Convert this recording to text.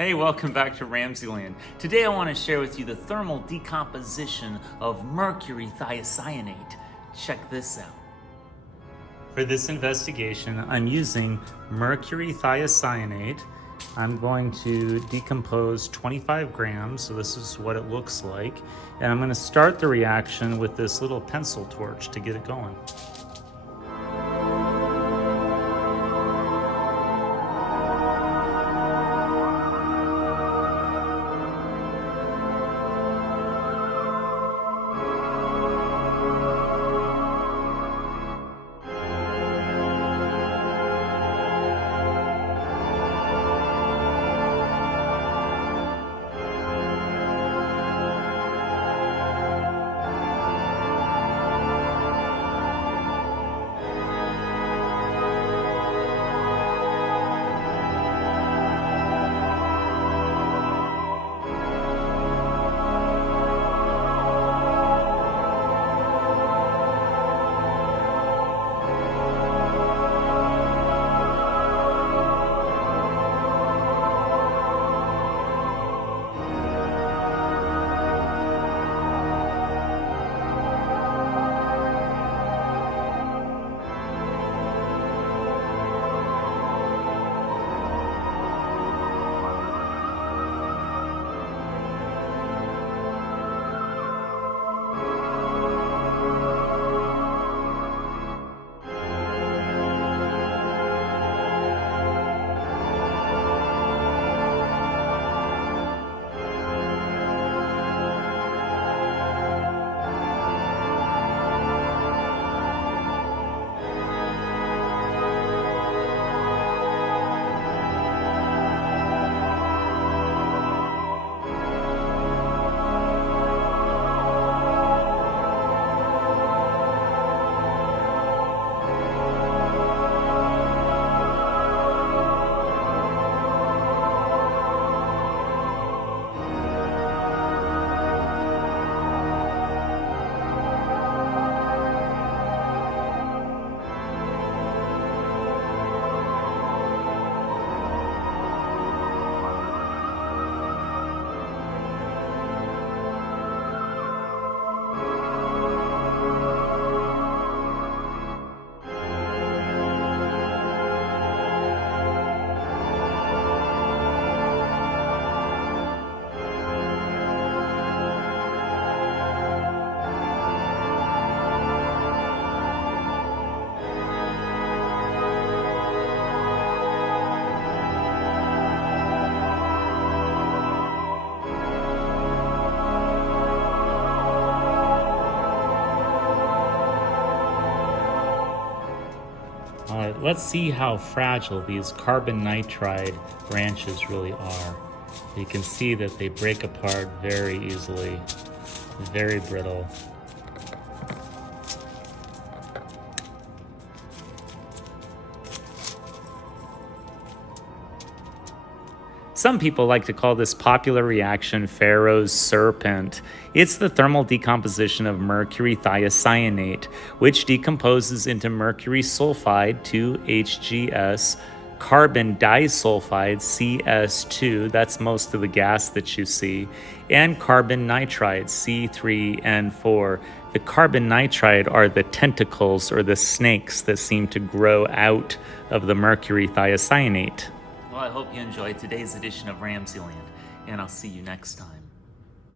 Hey, welcome back to RamZland. Today I want to share with you the thermal decomposition of mercury thiocyanate. Check this out. For this investigation, I'm using mercury thiocyanate. I'm going to decompose 25 grams, so this is what it looks like. And I'm going to start the reaction with this little pencil torch to get it going. All right, let's see how fragile these carbon nitride branches really are. You can see that they break apart very easily, very brittle. Some people like to call this popular reaction Pharaoh's Serpent. It's the thermal decomposition of mercury thiocyanate, which decomposes into mercury sulfide, 2HgS, carbon disulfide, CS2, that's most of the gas that you see, and carbon nitride, C3N4. The carbon nitride are the tentacles or the snakes that seem to grow out of the mercury thiocyanate. Well, I hope you enjoyed today's edition of RamZland, and I'll see you next time.